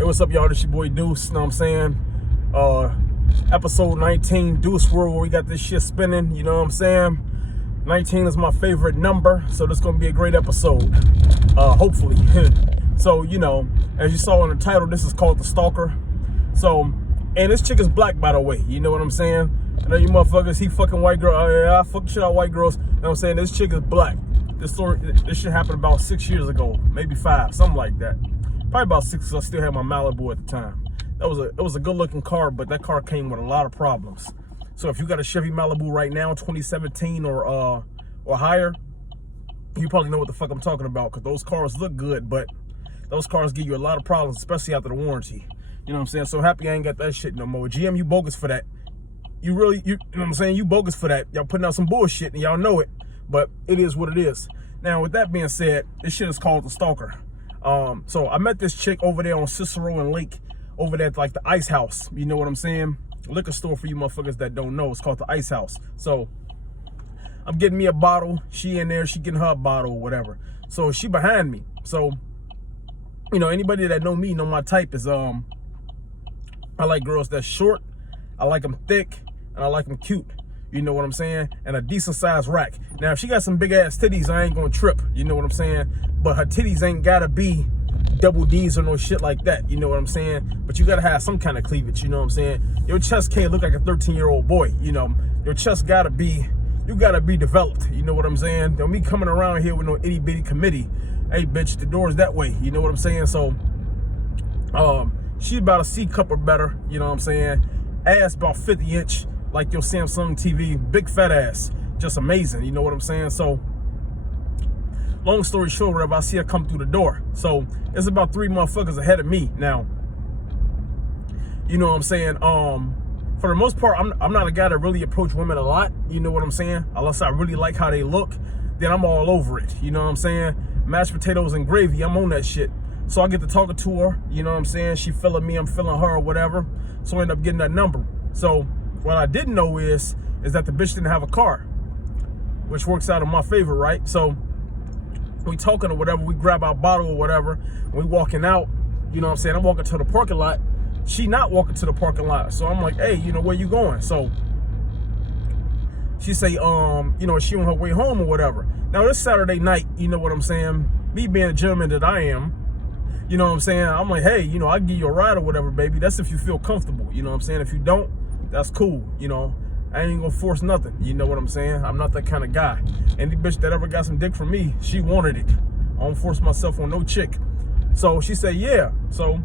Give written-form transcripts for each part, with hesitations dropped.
Hey, what's up, y'all? This your boy Deuce, you know what I'm saying? Episode 19, Deuce World, where we got this shit spinning, you know what I'm saying? 19 is my favorite number, so this is going to be a great episode, hopefully. So, you know, as you saw in the title, this is called The Stalker. So, and this chick is black, by the way, you know what I'm saying? I know you motherfuckers, he fucking white girl, I fuck shit out white girls, you know what I'm saying? This chick is black. This shit happened about 6 years ago, maybe 5, something like that. Probably about 6, because I still had my Malibu at the time. It was a good looking car, but that car came with a lot of problems. So if you got a Chevy Malibu right now, 2017 or higher, you probably know what the fuck I'm talking about, because those cars look good, but those cars give you a lot of problems, especially after the warranty. You know what I'm saying? So happy I ain't got that shit no more. GM, you bogus for that. You know what I'm saying? You bogus for that. Y'all putting out some bullshit and y'all know it, but it is what it is. Now, with that being said, this shit is called The Stalker. So I met this chick over there on Cicero and Lake, over there at like the Ice House. You know what I'm saying? Liquor store for you motherfuckers that don't know. It's called the Ice House. So I'm getting me a bottle. She in there. She getting her a bottle or whatever. So she behind me. So, you know, anybody that know me know my type is I like girls that's short. I like them thick, and I like them cute. You know what I'm saying? And a decent sized rack. Now, if she got some big ass titties, I ain't gonna trip. You know what I'm saying? But her titties ain't gotta be double D's or no shit like that. You know what I'm saying? But you gotta have some kind of cleavage. You know what I'm saying? Your chest can't look like a 13-year-old boy. You know, your chest gotta be, you gotta be developed. You know what I'm saying? Don't be coming around here with no itty bitty committee. Hey, bitch, the door's that way. You know what I'm saying? So, she's about a C cup or better. You know what I'm saying? Ass about 50-inch. Like your Samsung TV, big fat ass, just amazing, you know what I'm saying? So, long story short, wherever I see her come through the door. So, it's about 3 motherfuckers ahead of me now. You know what I'm saying? For the most part, I'm not a guy that really approach women a lot, you know what I'm saying? Unless I really like how they look, then I'm all over it, you know what I'm saying? Mashed potatoes and gravy, I'm on that shit. So I get to talking to her, you know what I'm saying? She feeling me, I'm feeling her or whatever. So I end up getting that number. So, what I didn't know is that the bitch didn't have a car, which works out in my favor, right? So we talking or whatever, we grab our bottle or whatever, and we walking out, you know what I'm saying? I'm walking to the parking lot. She not walking to the parking lot. So I'm like, hey, you know, where you going? So she say, you know, she on her way home or whatever. Now, this Saturday night, you know what I'm saying? Me being a gentleman that I am, you know what I'm saying? I'm like, hey, you know, I'll give you a ride or whatever, baby. That's if you feel comfortable, you know what I'm saying? If you don't, that's cool, you know. I ain't gonna force nothing, you know what I'm saying? I'm not that kind of guy. Any bitch that ever got some dick from me, she wanted it. I don't force myself on no chick. So she said, yeah. So,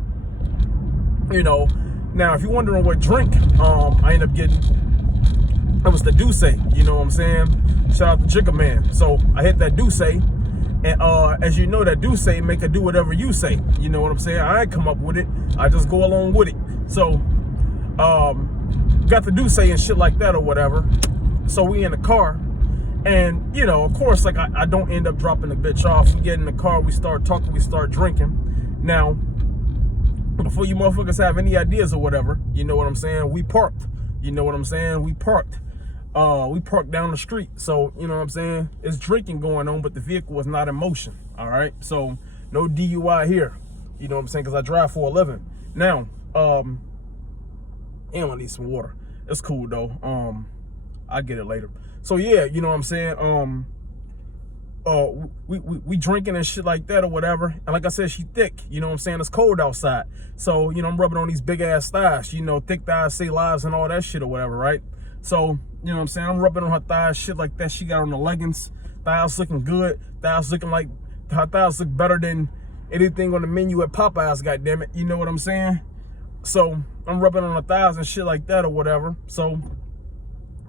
you know, now if you're wondering what drink I end up getting, it was the Dusse, you know what I'm saying? Shout out to Jigga Man. So I hit that Dusse, and as you know, that Dusse make her do whatever you say. You know what I'm saying? I ain't come up with it. I just go along with it. So, got the Dusse and shit like that or whatever. So we in the car, and you know, of course, like I don't end up dropping the bitch off. We get in the car, we start talking, we start drinking. Now, before you motherfuckers have any ideas or whatever, you know what I'm saying? We parked. You know what I'm saying? We parked. We parked down the street. So, you know what I'm saying? It's drinking going on, but the vehicle was not in motion. All right. So no DUI here. You know what I'm saying? Because I drive for a living. Now, and I need some water. It's cool though. I'll get it later. So yeah, you know what I'm saying? We drinking and shit like that or whatever. And like I said, she thick. You know what I'm saying? It's cold outside. So, you know, I'm rubbing on these big ass thighs. You know, thick thighs say lives and all that shit or whatever, right? So, you know what I'm saying? I'm rubbing on her thighs, shit like that. She got on the leggings. Thighs looking good. Thighs looking like, her thighs look better than anything on the menu at Popeyes, goddammit. You know what I'm saying? So I'm rubbing on her thighs and shit like that or whatever. So,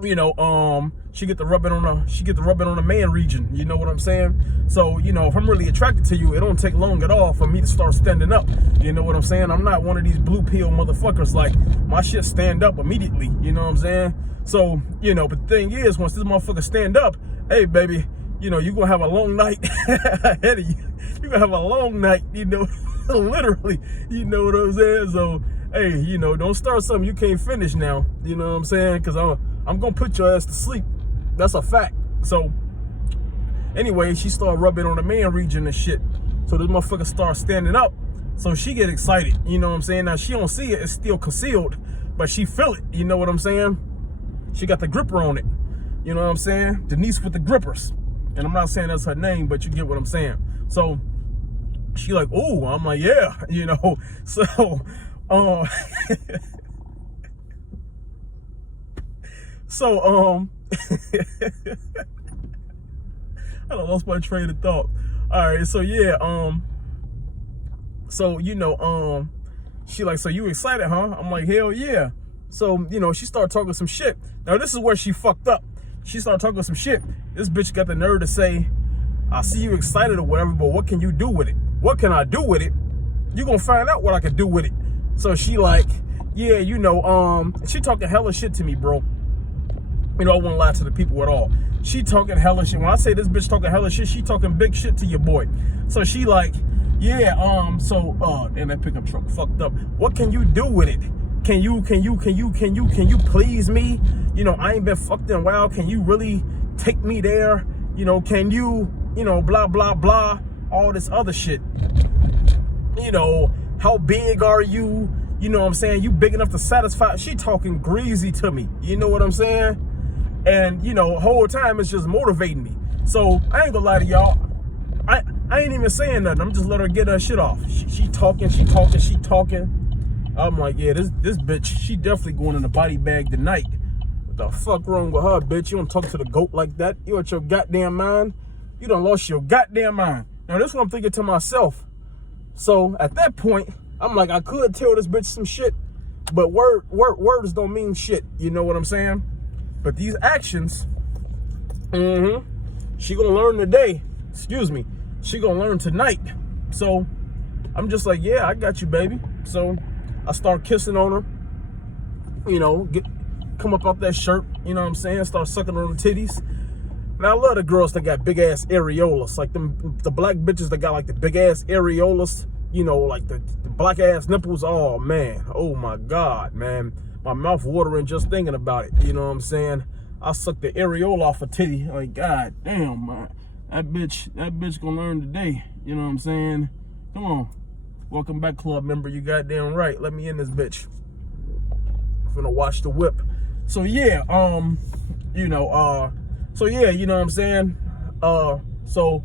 you know, she get the rubbing on the man region. You know what I'm saying? So, you know, if I'm really attracted to you, it don't take long at all for me to start standing up. You know what I'm saying? I'm not one of these blue pill motherfuckers. Like, my shit stand up immediately. You know what I'm saying? So, you know, but the thing is, once this motherfucker stand up, hey, baby, you know, you're gonna have a long night ahead of you. You're gonna have a long night, you know, literally. You know what I'm saying? So, hey, you know, don't start something you can't finish now. You know what I'm saying? Because I'm gonna put your ass to sleep. That's a fact. So, anyway, she started rubbing on the man region and shit. So this motherfucker started standing up. So she get excited, you know what I'm saying? Now she don't see it, it's still concealed, but she feel it, you know what I'm saying? She got the gripper on it, you know what I'm saying? Denise with the grippers. And I'm not saying that's her name, but you get what I'm saying. So she like, ooh, I'm like, yeah, you know. So I done lost my train of thought. All right, so yeah, so you know, she like, so you excited, huh? I'm like, hell yeah. So, you know, she started talking some shit. Now this is where she fucked up. She started talking some shit. This bitch got the nerve to say, I see you excited or whatever, but what can you do with it? What can I do with it? You gonna find out what I can do with it. So she like, yeah, you know, she talking hella shit to me, bro. You know, I won't lie to the people at all. She talking hella shit. When I say this bitch talking hella shit, she talking big shit to your boy. So she like, yeah, and that pickup truck fucked up. What can you do with it? Can you please me? You know, I ain't been fucked in a while. Can you really take me there? You know, can you, you know, blah, blah, blah, all this other shit. You know, how big are you? You know what I'm saying? You big enough to satisfy? She talking greasy to me. You know what I'm saying? And, you know, the whole time it's just motivating me. So I ain't gonna lie to y'all. I ain't even saying nothing. I'm just letting her get her shit off. She talking. I'm like, yeah, this bitch, she definitely going in the body bag tonight. What the fuck wrong with her, bitch? You don't talk to the goat like that. You out your goddamn mind? You done lost your goddamn mind. Now, this is what I'm thinking to myself. So, at that point, I'm like, I could tell this bitch some shit, but words don't mean shit. You know what I'm saying? But these actions, she gonna learn today. Excuse me. She gonna learn tonight. So, I'm just like, yeah, I got you, baby. So, I start kissing on her, you know, come up out that shirt, you know what I'm saying? Start sucking on the titties. Now, I love the girls that got big ass areolas, like the black bitches that got like the big ass areolas, you know, like the black ass nipples. Oh man, oh my God, man, my mouth watering just thinking about it. You know what I'm saying? I sucked the areola off a titty. Like, God damn, man, that bitch gonna learn today. You know what I'm saying? Come on. Welcome back, club member. You goddamn right. Let me in this bitch. I'm finna watch the whip. So yeah, you know, so yeah, you know what I'm saying? So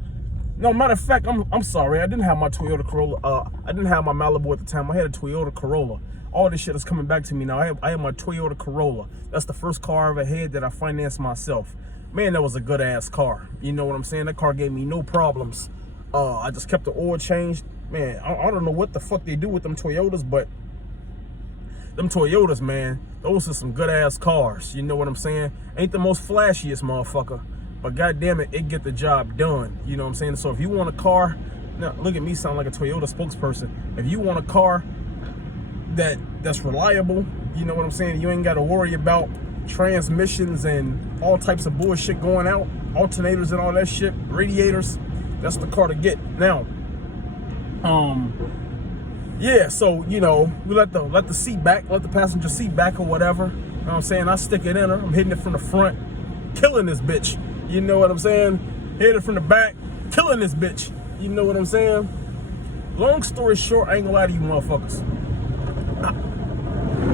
no, matter of fact, I'm sorry. I didn't have my Toyota Corolla. I didn't have my Malibu at the time. I had a Toyota Corolla. All this shit is coming back to me now. I have my Toyota Corolla. That's the first car I ever had that I financed myself. Man, that was a good ass car. You know what I'm saying? That car gave me no problems. I just kept the oil changed. Man, I don't know what the fuck they do with them Toyotas, but them Toyotas, man, those are some good ass cars. You know what I'm saying? Ain't the most flashiest motherfucker, but goddamn it, it get the job done. You know what I'm saying? So if you want a car, now look at me sound like a Toyota spokesperson. If you want a car that's reliable, you know what I'm saying? You ain't got to worry about transmissions and all types of bullshit going out, alternators and all that shit, radiators. That's the car to get. Now, yeah, so, you know, we let the seat back, let the passenger seat back or whatever. You know what I'm saying? I stick it in her. I'm hitting it from the front, killing this bitch. You know what I'm saying? Hit it from the back, killing this bitch. You know what I'm saying? Long story short, I ain't gonna lie to you motherfuckers.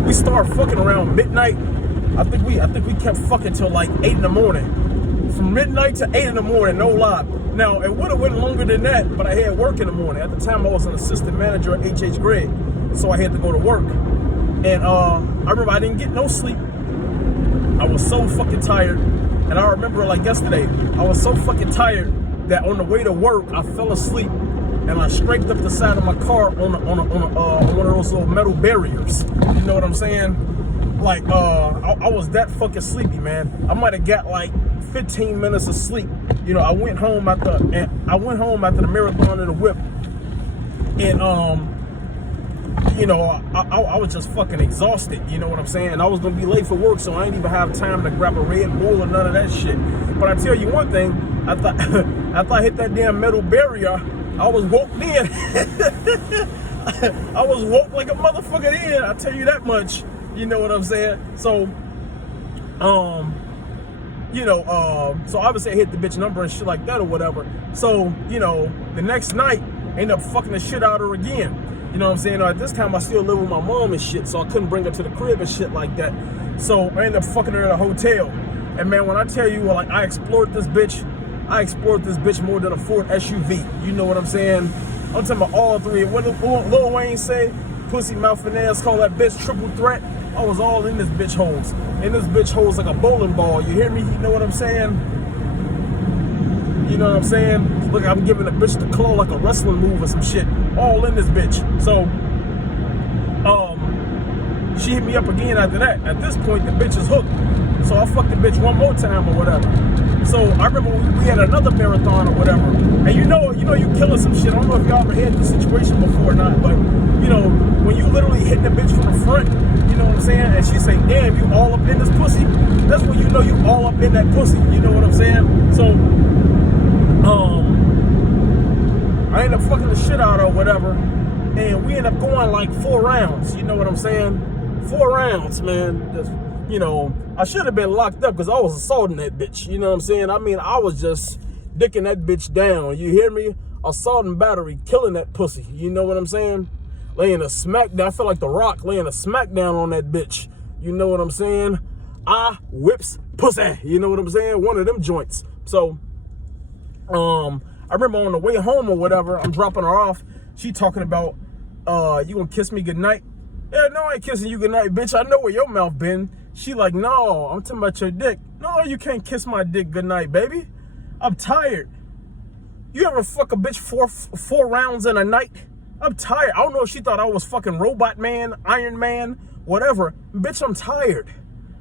We started fucking around midnight. I think we kept fucking till like 8 in the morning. From midnight to 8 in the morning, no lie. Now, it would have went longer than that, but I had work in the morning. At the time, I was an assistant manager at H.H. Gregg, so I had to go to work. And I remember I didn't get no sleep. I was so fucking tired. And I remember like yesterday, I was so fucking tired that on the way to work, I fell asleep. And I scraped up the side of my car on one of those little metal barriers. You know what I'm saying? Like, I was that fucking sleepy, man. I might have got like 15 minutes of sleep. You know, I went home after the marathon and the whip, and you know, I was just fucking exhausted. You know what I'm saying? I was gonna be late for work, so I ain't even have time to grab a Red Bull or none of that shit. But I tell you one thing, after I hit that damn metal barrier, I was woke in. I was woke like a motherfucker in. I tell you that much. You know what I'm saying? So, you know, so obviously I hit the bitch number and shit like that or whatever. So, you know, the next night, I ended up fucking the shit out of her again. You know what I'm saying? At this time, I still live with my mom and shit, so I couldn't bring her to the crib and shit like that. So I ended up fucking her at a hotel. And man, when I tell you, like, I explored this bitch more than a Ford SUV. You know what I'm saying? I'm talking about all three. What did Lil Wayne say? Pussy, mouth, and ass, call that bitch triple threat. I was all in this bitch holes. In this bitch holes like a bowling ball. You hear me? You know what I'm saying? You know what I'm saying? Look, I'm giving a bitch the claw like a wrestling move or some shit. All in this bitch. So, she hit me up again after that. At this point, the bitch is hooked. So I fucked the bitch one more time or whatever. So I remember we had another marathon or whatever. And you know you killing some shit. I don't know if y'all ever had this situation before or not, but you know, when you literally hit the bitch from the front, you know what I'm saying? And she say, damn, you all up in this pussy. That's when you know you all up in that pussy. You know what I'm saying? So, I ended up fucking the shit out of her or whatever. And we ended up going like 4 rounds. You know what I'm saying? 4 rounds, man. Just, you know, I should have been locked up because I was assaulting that bitch. You know what I'm saying? I mean, I was just dicking that bitch down. You hear me? Assault and battery, killing that pussy. You know what I'm saying? Laying a smack down. I feel like The Rock laying a smack down on that bitch. You know what I'm saying? I whips pussy. You know what I'm saying? One of them joints. So, I remember on the way home or whatever, I'm dropping her off. She talking about, you gonna kiss me goodnight? Yeah, no, I ain't kissing you goodnight, bitch. I know where your mouth been. She like, no, I'm talking about your dick. No, you can't kiss my dick goodnight, baby. I'm tired. You ever fuck a bitch four rounds in a night? I'm tired. I don't know if she thought I was fucking Robot Man, Iron Man, whatever. Bitch, I'm tired.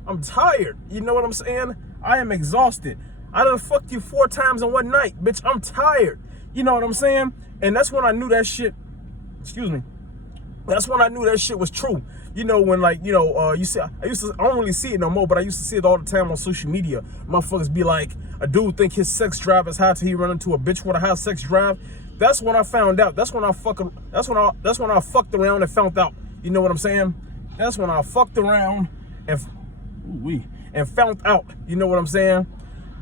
I'm tired. You know what I'm saying? I am exhausted. I done fucked you 4 times in one night. Bitch, I'm tired. You know what I'm saying? And that's when I knew that shit, excuse me. That's when I knew that shit was true. You know, when like, you know, you see, I don't really see it no more, but I used to see it all the time on social media. Motherfuckers be like, a dude think his sex drive is high till he run into a bitch with a high sex drive. That's when I found out. That's when I fucked around and found out. You know what I'm saying? That's when I fucked around and found out. You know what I'm saying?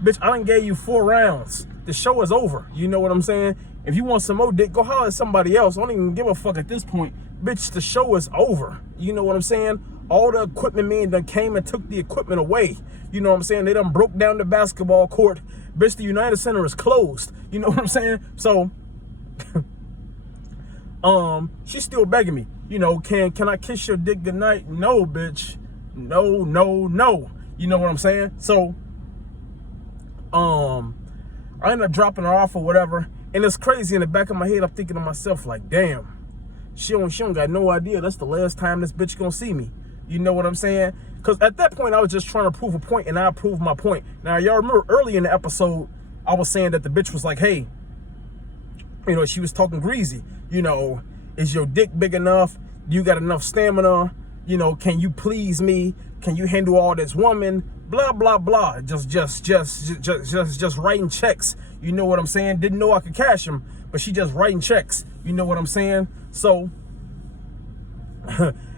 Bitch, I done gave you 4 rounds. The show is over. You know what I'm saying? If you want some more dick, go holler at somebody else. I don't even give a fuck at this point. Bitch, the show is over. You know what I'm saying? All the equipment men done came and took the equipment away. You know what I'm saying? They done broke down the basketball court. Bitch, the United Center is closed. You know what I'm saying? So, she's still begging me. You know, can I kiss your dick goodnight? No, bitch. No, no, no. You know what I'm saying? So, I ended up dropping her off or whatever. And it's crazy in the back of my head. I'm thinking to myself, like, damn. She don't got no idea that's the last time this bitch gonna see me. You know what I'm saying? Because at that point, I was just trying to prove a point, and I proved my point. Now, y'all remember early in the episode, I was saying that the bitch was like, hey, you know, she was talking greasy. You know, is your dick big enough? Do you got enough stamina? You know, can you please me? Can you handle all this woman? Blah, blah, blah. Just writing checks. You know what I'm saying? Didn't know I could cash them, but she just writing checks. You know what I'm saying? So,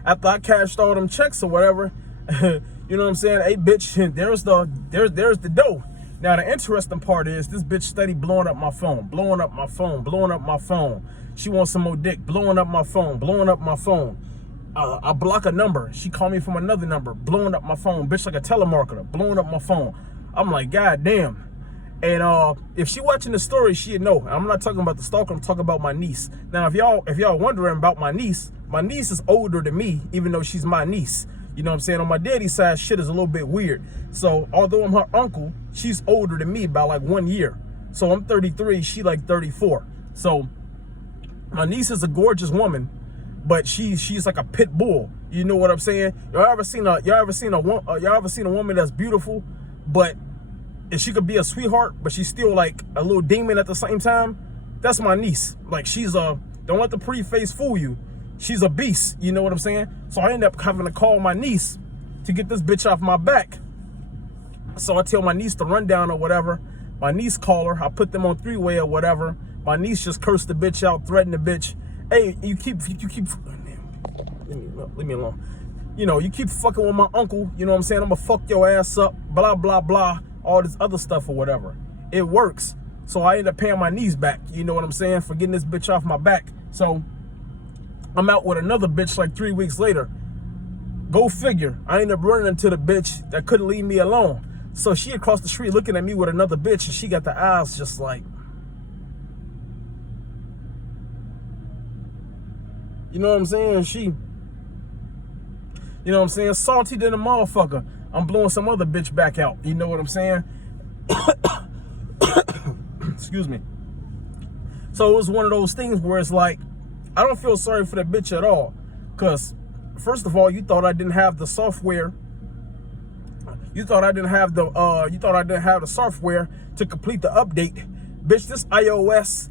after I cashed all them checks or whatever, you know what I'm saying? Hey, bitch, there's the dough. Now, the interesting part is this bitch steady blowing up my phone, blowing up my phone, blowing up my phone. She wants some more dick, blowing up my phone, blowing up my phone. I block a number. She called me from another number, blowing up my phone. Bitch like a telemarketer, blowing up my phone. I'm like, God damn. And if she watching the story, she'd know. I'm not talking about the stalker. I'm talking about my niece. Now, if y'all wondering about my niece is older than me, even though she's my niece. You know what I'm saying? On my daddy's side, shit is a little bit weird. So, although I'm her uncle, she's older than me by like 1 year. So, I'm 33, she like 34. So, my niece is a gorgeous woman, but she's like a pit bull. You know what I'm saying? Y'all ever seen a woman that's beautiful, but if she could be a sweetheart, but she's still like a little demon at the same time? That's my niece. Like, don't let the pretty face fool you. She's a beast, you know what I'm saying? So I end up having to call my niece to get this bitch off my back. So I tell my niece to run down or whatever. My niece call her. I put them on 3-way or whatever. My niece just cursed the bitch out, threatened the bitch. Hey, you keep leave me alone. You know, you keep fucking with my uncle, you know what I'm saying? I'm gonna fuck your ass up, blah, blah, blah, all this other stuff or whatever. It works. So I end up paying my niece back, you know what I'm saying, for getting this bitch off my back. So I'm out with another bitch like 3 weeks later. Go figure. I ended up running into the bitch that couldn't leave me alone. So she across the street looking at me with another bitch, and she got the eyes just like, you know what I'm saying? She, you know what I'm saying? Salty than a motherfucker. I'm blowing some other bitch back out. You know what I'm saying? Excuse me. So it was one of those things where it's like, I don't feel sorry for that bitch at all. Because, first of all, you thought I didn't have the software. You thought I didn't have the software to complete the update. Bitch, this iOS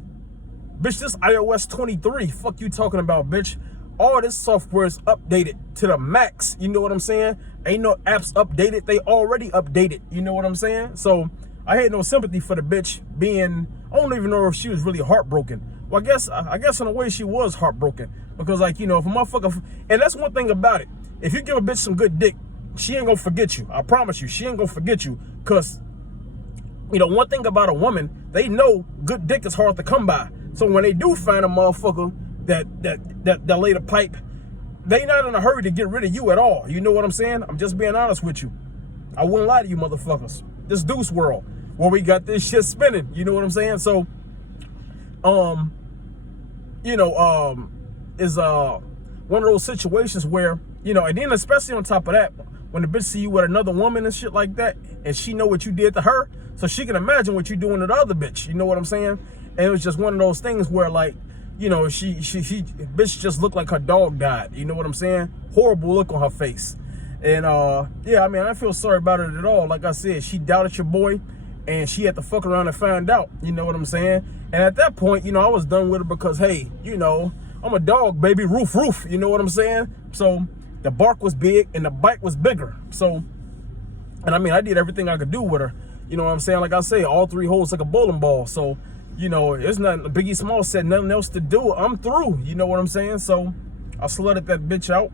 23. Fuck you talking about, bitch. All this software is updated to the max. You know what I'm saying? Ain't no apps updated. They already updated. You know what I'm saying? So I had no sympathy for the bitch being, I don't even know if she was really heartbroken. Well, I guess in a way she was heartbroken. Because, like, you know, if a motherfucker, and that's one thing about it. If you give a bitch some good dick, she ain't gonna forget you. I promise you, she ain't gonna forget you. Because, you know, one thing about a woman, they know good dick is hard to come by. So when they do find a motherfucker that laid a pipe, they not in a hurry to get rid of you at all. You know what I'm saying? I'm just being honest with you. I wouldn't lie to you motherfuckers. This Deuce World, where we got this shit spinning. You know what I'm saying? So, is one of those situations where, you know, and then especially on top of that, when the bitch see you with another woman and shit like that, and she know what you did to her, so she can imagine what you doing to the other bitch. You know what I'm saying? And it was just one of those things where, like, you know, she bitch just looked like her dog died. You know what I'm saying? Horrible look on her face. And yeah, I mean, I don't feel sorry about it at all. Like I said, she doubted your boy, and she had to fuck around and find out. You know what I'm saying? And at that point, you know, I was done with it because, hey, you know, I'm a dog, baby. Roof, roof. You know what I'm saying? So the bark was big and the bite was bigger. So, and I mean, I did everything I could do with her. You know what I'm saying? Like I say, all three holes like a bowling ball. So, you know, it's nothing. Biggie Small said nothing else to do. I'm through. You know what I'm saying? So I slutted that bitch out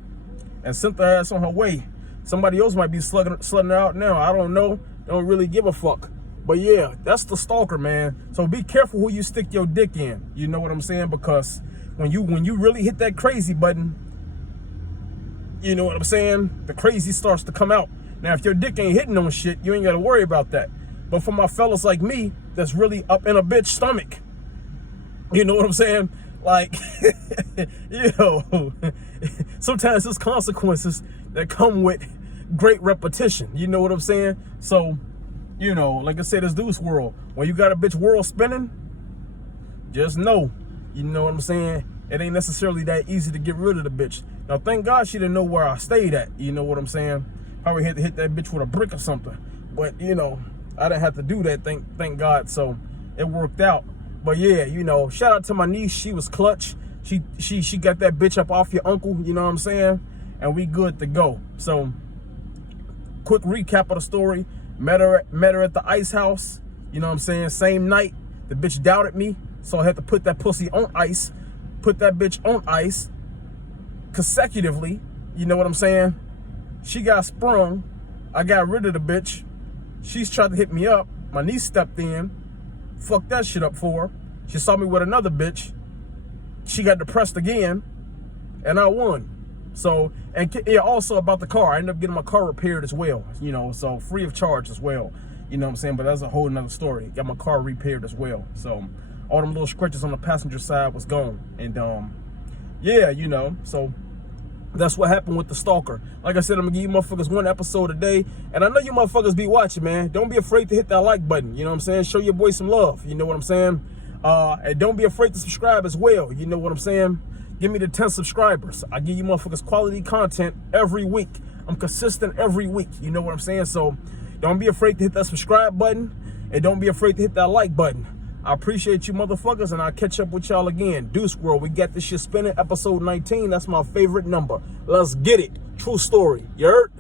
and sent her ass on her way. Somebody else might be slutting her out now. I don't know. Don't really give a fuck. But yeah, that's the stalker, man. So be careful who you stick your dick in. You know what I'm saying? Because when you really hit that crazy button, you know what I'm saying? The crazy starts to come out. Now, if your dick ain't hitting on shit, you ain't got to worry about that. But for my fellas like me, that's really up in a bitch stomach, you know what I'm saying? Like, you know, sometimes there's consequences that come with great repetition. You know what I'm saying? So, you know, like I said, it's Deuce World. When you got a bitch world spinning, just know, you know what I'm saying? It ain't necessarily that easy to get rid of the bitch. Now, thank God she didn't know where I stayed at. You know what I'm saying? Probably had to hit that bitch with a brick or something. But, you know, I didn't have to do that, thank God. So it worked out. But yeah, you know, shout out to my niece. She was clutch. She got that bitch up off your uncle, you know what I'm saying? And we good to go. So quick recap of the story. Met her at the ice house. You know what I'm saying? Same night. The bitch doubted me. So I had to put that pussy on ice. Put that bitch on ice consecutively. You know what I'm saying? She got sprung. I got rid of the bitch. She's tried to hit me up. My niece stepped in. Fucked that shit up for her. She saw me with another bitch. She got depressed again. And I won. So, and yeah, also about the car. I ended up getting my car repaired as well. You know, so free of charge as well. You know what I'm saying? But that's a whole nother story. Got my car repaired as well. So, all them little scratches on the passenger side was gone. And, yeah, you know, so that's what happened with the stalker. Like I said, I'm gonna give you motherfuckers one episode a day. And I know you motherfuckers be watching, man. Don't be afraid to hit that like button. You know what I'm saying? Show your boy some love. You know what I'm saying? And don't be afraid to subscribe as well. You know what I'm saying? Give me the 10 subscribers. I give you motherfuckers quality content every week. I'm consistent every week. You know what I'm saying? So don't be afraid to hit that subscribe button. And don't be afraid to hit that like button. I appreciate you motherfuckers, and I'll catch up with y'all again. Deuce World, we got this shit spinning. Episode 19, that's my favorite number. Let's get it. True story. You heard?